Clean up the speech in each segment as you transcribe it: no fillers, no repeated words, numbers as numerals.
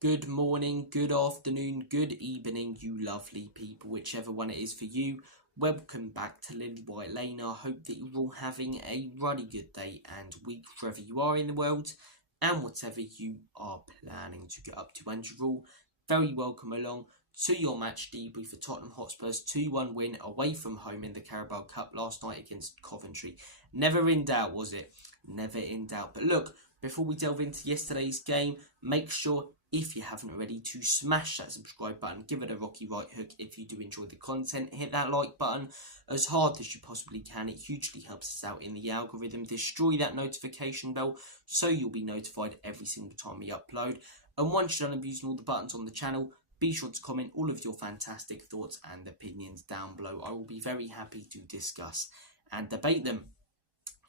Good morning, good afternoon, good evening, you lovely people, whichever one it is for you. Welcome back to Lilywhite Lane. I hope that you're all having a really good day and week wherever you are in the world and whatever you are planning to get up to. And you're all very welcome along to your match debrief for Tottenham Hotspur's 2-1 win away from home in the Carabao Cup last night against Coventry. Never in doubt, was it? Never in doubt. But look, before we delve into yesterday's game, make sure, if you haven't already, to smash that subscribe button, give it a rocky right hook if you do enjoy the content, hit that like button as hard as you possibly can. It hugely helps us out in the algorithm. Destroy that notification bell so you'll be notified every single time we upload. And once you're done abusing all the buttons on the channel, be sure to comment all of your fantastic thoughts and opinions down below. I will be very happy to discuss and debate them.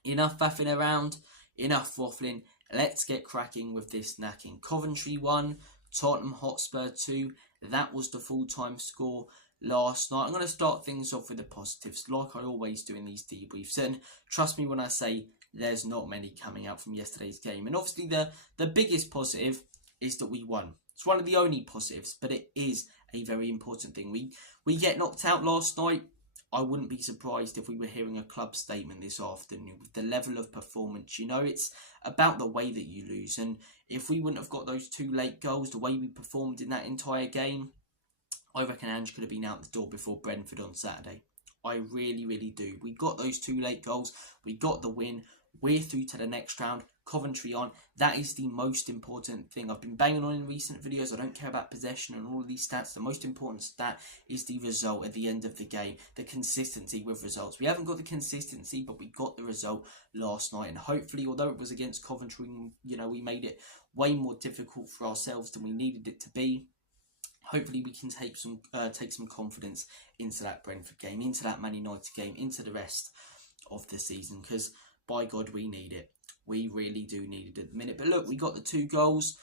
Enough faffing around, enough waffling. Let's get cracking with this knacking. Coventry 1, Tottenham Hotspur 2. That was the full-time score last night. I'm going to start things off with the positives, like I always do in these debriefs. And trust me when I say there's not many coming out from yesterday's game. And obviously the biggest positive is that we won. It's one of the only positives, but it is a very important thing. We get knocked out last night. I wouldn't be surprised if we were hearing a club statement this afternoon with the level of performance. You know, it's about the way that you lose. And if we wouldn't have got those two late goals, the way we performed in that entire game, I reckon Ange could have been out the door before Brentford on Saturday. I really, really do. We got those two late goals. We got the win. We're through to the next round. Coventry on. That is the most important thing. I've been banging on in recent videos. I don't care about possession and all of these stats. The most important stat is the result at the end of the game. The consistency with results. We haven't got the consistency, but we got the result last night. And hopefully, although it was against Coventry, you know, we made it way more difficult for ourselves than we needed it to be. Hopefully we can take some confidence into that Brentford game, into that Man United game, into the rest of the season. Because, by God, we need it. We really do need it at the minute. But look, we got the 2 goals.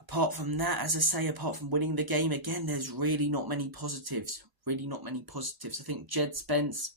Apart from that, as I say, apart from winning the game, again, there's really not many positives. Really not many positives. I think Jed Spence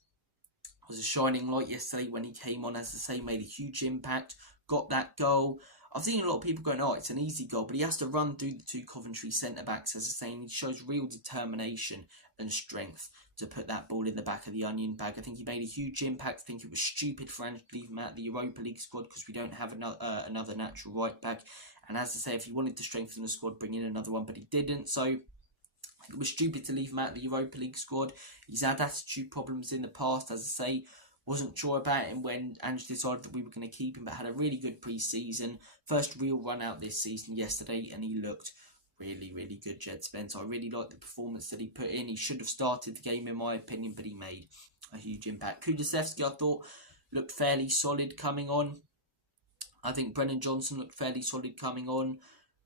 was a shining light yesterday when he came on, as I say, made a huge impact, got that goal. I've seen a lot of people going, oh, it's an easy goal, but he has to run through the 2 Coventry centre-backs, as I say, and he shows real determination and strength to put that ball in the back of the onion bag. I think he made a huge impact. I think it was stupid for Ange to leave him out of the Europa League squad because we don't have another natural right back. And as I say, if he wanted to strengthen the squad, bring in another one, but he didn't. So it was stupid to leave him out of the Europa League squad. He's had attitude problems in the past, as I say. Wasn't sure about him when Ange decided that we were going to keep him, but had a really good pre-season. First real run out this season yesterday, and he looked really, really good, Jed Spence. I really liked the performance that he put in. He should have started the game, in my opinion, but he made a huge impact. Kulusevski, I thought, looked fairly solid coming on. I think Brennan Johnson looked fairly solid coming on.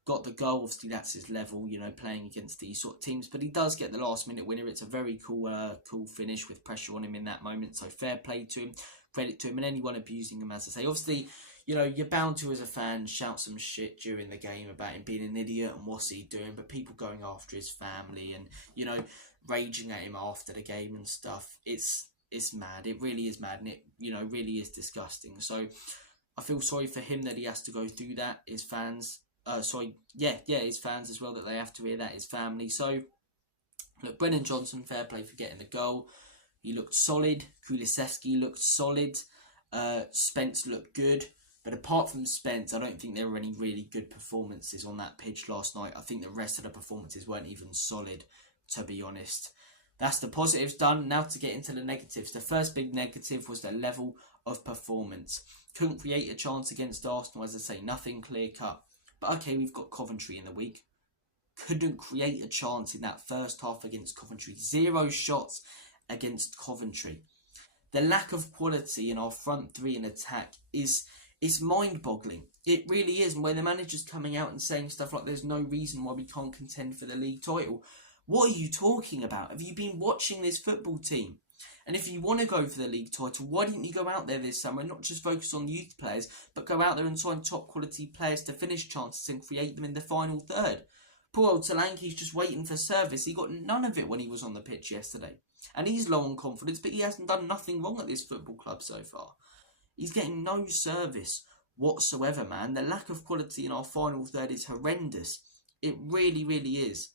Got the goal. Obviously, that's his level, you know, playing against these sort of teams. But he does get the last-minute winner. It's a very cool finish with pressure on him in that moment. So fair play to him, credit to him, and anyone abusing him, as I say. Obviously, you know, you're bound to, as a fan, shout some shit during the game about him being an idiot and what's he doing. But people going after his family and, you know, raging at him after the game and stuff, it's mad. It really is mad, and it, you know, really is disgusting. So I feel sorry for him that he has to go through that. His fans. His fans as well, that they have to hear that, his family. So, look, Brennan Johnson, fair play for getting the goal. He looked solid. Kulusevski looked solid. Spence looked good. But apart from Spence, I don't think there were any really good performances on that pitch last night. I think the rest of the performances weren't even solid, to be honest. That's the positives done. Now to get into the negatives. The first big negative was the level of performance. Couldn't create a chance against Arsenal, as I say, nothing clear-cut. But okay, we've got Coventry in the week. Couldn't create a chance in that first half against Coventry. 0 shots against Coventry. The lack of quality in our front 3 in attack is mind-boggling. It really is. And when the manager's coming out and saying stuff like there's no reason why we can't contend for the league title. What are you talking about? Have you been watching this football team? And if you want to go for the league title, why didn't you go out there this summer and not just focus on youth players, but go out there and sign top quality players to finish chances and create them in the final third? Poor old Solanke's just waiting for service. He got none of it when he was on the pitch yesterday. And he's low on confidence, but he hasn't done nothing wrong at this football club so far. He's getting no service whatsoever, man. The lack of quality in our final third is horrendous. It really, really is.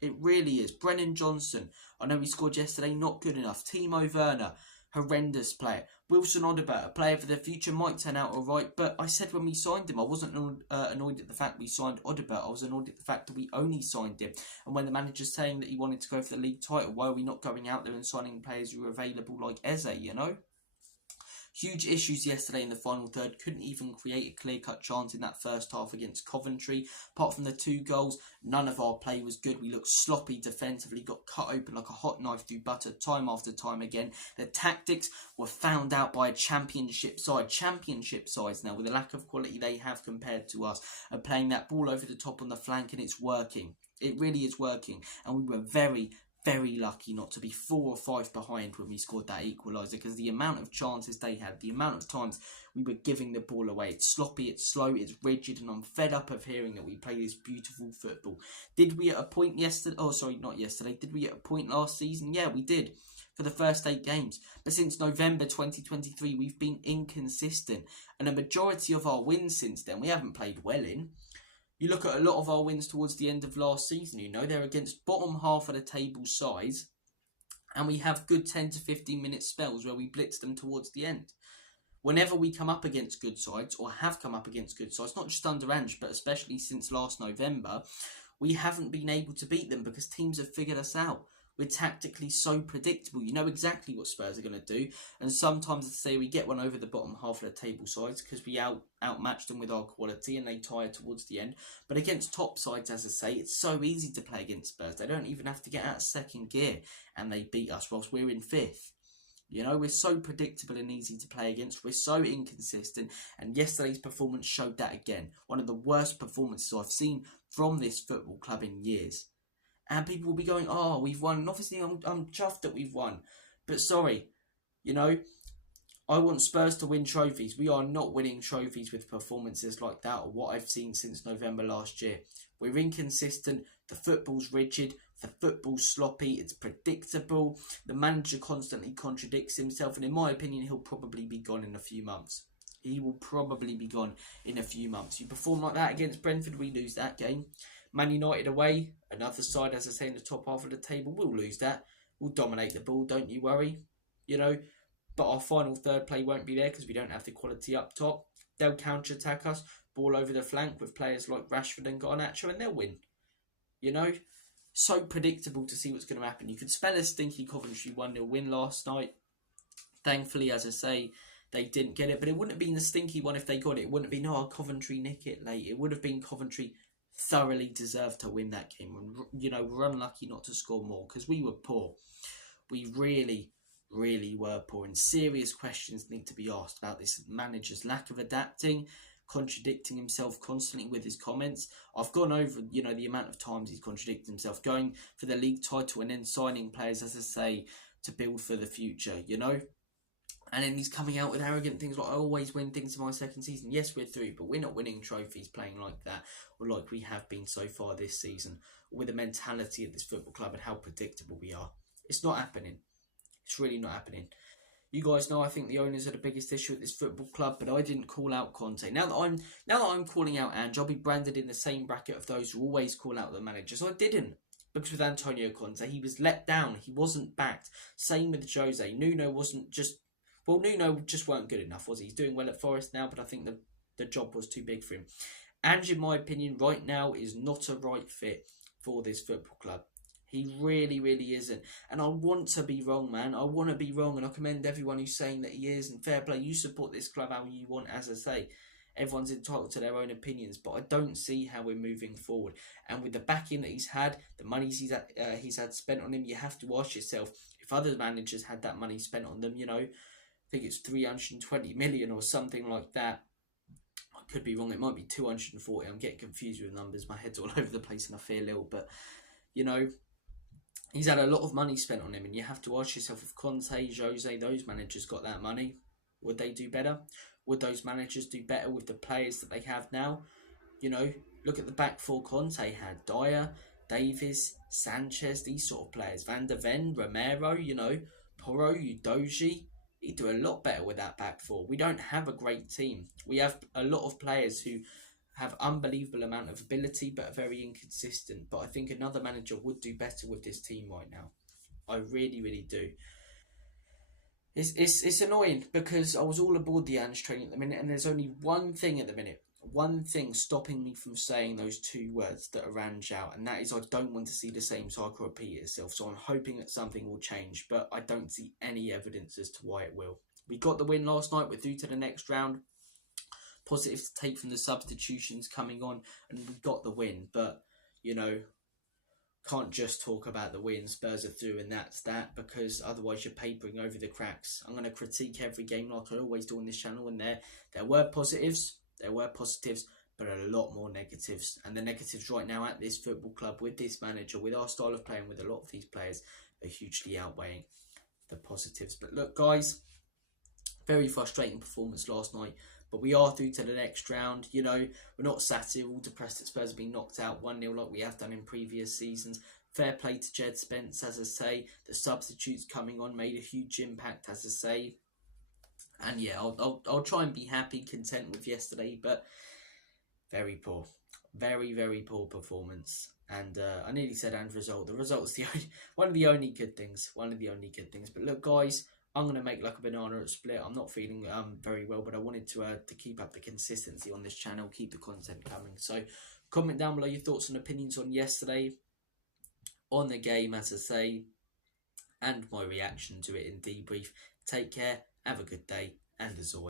It really is. Brennan Johnson, I know he scored yesterday, not good enough. Timo Werner, horrendous player. Wilson Odobert, a player for the future, might turn out alright, but I said when we signed him, I wasn't annoyed at the fact we signed Odobert. I was annoyed at the fact that we only signed him. And when the manager's saying that he wanted to go for the league title, why are we not going out there and signing players who are available like Eze, you know? Huge issues yesterday in the final third. Couldn't even create a clear-cut chance in that first half against Coventry. Apart from the 2 goals, none of our play was good. We looked sloppy defensively, got cut open like a hot knife through butter time after time again. The tactics were found out by a championship side. Championship sides now, with the lack of quality they have compared to us, are playing that ball over the top on the flank, and it's working. It really is working. And we were very lucky not to be 4 or 5 behind when we scored that equaliser, because the amount of chances they had, the amount of times we were giving the ball away, it's sloppy, it's slow, it's rigid, and I'm fed up of hearing that we play this beautiful football. Did we at a point yesterday, did we at a point last season? Yeah, we did, for the first 8 games. But since November 2023, we've been inconsistent, and a majority of our wins since then, we haven't played well in. You look at a lot of our wins towards the end of last season, you know, they're against bottom half of the table sides, and we have good 10 to 15 minute spells where we blitz them towards the end. Whenever we come up against good sides, or have come up against good sides, not just under Ange, but especially since last November, we haven't been able to beat them because teams have figured us out. We're tactically so predictable. You know exactly what Spurs are going to do. And sometimes, as I say, we get one over the bottom half of the table sides because we outmatch them with our quality and they tire towards the end. But against top sides, as I say, it's so easy to play against Spurs. They don't even have to get out of second gear and they beat us whilst we're in 5th. You know, we're so predictable and easy to play against. We're so inconsistent. And yesterday's performance showed that again. One of the worst performances I've seen from this football club in years. And people will be going, oh, we've won. And obviously, I'm chuffed that we've won. But sorry, you know, I want Spurs to win trophies. We are not winning trophies with performances like that, or what I've seen since November last year. We're inconsistent. The football's rigid. The football's sloppy. It's predictable. The manager constantly contradicts himself. And in my opinion, he'll probably be gone in a few months. He will probably be gone in a few months. You perform like that against Brentford, we lose that game. Man United away, another side, as I say, in the top half of the table, we'll lose that. We'll dominate the ball, don't you worry. You know, but our final third play won't be there because we don't have the quality up top. They'll counter-attack us, ball over the flank with players like Rashford and Garnacho, and they'll win. You know, so predictable to see what's going to happen. You could spell a stinky Coventry 1-0 win last night. Thankfully, as I say, they didn't get it, but it wouldn't have been the stinky one if they got it. It wouldn't have been, oh, Coventry nick it late. It would have been Coventry thoroughly deserved to win that game. And, you know, we're unlucky not to score more because we were poor. We really were poor. And serious questions need to be asked about this manager's lack of adapting, contradicting himself constantly with his comments. I've gone over, you know, the amount of times he's contradicted himself, going for the league title and then signing players, as I say, to build for the future, you know. And then he's coming out with arrogant things like, I always win things in my second season. Yes, we're through, but we're not winning trophies playing like that, or like we have been so far this season, or with the mentality of this football club and how predictable we are. It's not happening. It's really not happening. You guys know I think the owners are the biggest issue at this football club, but I didn't call out Conte. Now that I'm calling out Ange, I'll be branded in the same bracket of those who always call out the managers. I didn't. Because with Antonio Conte, he was let down. He wasn't backed. Same with Jose. Nuno just weren't good enough, was he? He's doing well at Forest now, but I think the job was too big for him. Ange, in my opinion, right now is not a right fit for this football club. He really isn't. And I want to be wrong, man. I want to be wrong, and I commend everyone who's saying that he is. And fair play, you support this club how you want, as I say. Everyone's entitled to their own opinions, but I don't see how we're moving forward. And with the backing that he's had, the money he's had spent on him, you have to ask yourself, if other managers had that money spent on them, you know, I think it's 320 million or something like that. I could be wrong. It might be 240. I'm getting confused with numbers. My head's all over the place and I feel ill. But, you know, he's had a lot of money spent on him. And you have to ask yourself, if Conte, Jose, those managers got that money, would they do better? Would those managers do better with the players that they have now? You know, look at the back four Conte had. Dyer, Davies, Sanchez, these sort of players. Van der Ven, Romero, you know, Porro, Udogie. he'd do a lot better with that back four. We don't have a great team. We have a lot of players who have unbelievable amount of ability but are very inconsistent. But I think another manager would do better with this team right now. I really, really do. It's annoying because I was all aboard the Ange training at the minute, and there's only one thing at the minute, one thing stopping me from saying those two words that are Ange out, and that is I don't want to see the same cycle repeat itself. So I'm hoping that something will change, but I don't see any evidence as to why it will. We got the win last night. We're through to the next round. Positive to take from the substitutions coming on, and we got the win. But you know, can't just talk about the win. Spurs are through and that's that, because otherwise you're papering over the cracks. I'm going to critique every game like I always do on this channel, and there were positives, but a lot more negatives. And the negatives right now at this football club, with this manager, with our style of playing, with a lot of these players, are hugely outweighing the positives. But look, guys, very frustrating performance last night. But we are through to the next round. You know, we're not sat here all depressed that Spurs have been knocked out 1-0 like we have done in previous seasons. Fair play to Jed Spence, as I say. The substitutes coming on made a huge impact, as I say. And yeah, I'll try and be happy, content with yesterday, but very poor. Very, very poor performance. And I nearly said and result. The result's one of the only good things. But look, guys, I'm going to make like a banana split. I'm not feeling very well, but I wanted to keep up the consistency on this channel, keep the content coming. So comment down below your thoughts and opinions on yesterday, on the game, as I say, and my reaction to it in debrief. Take care, have a good day, and as always,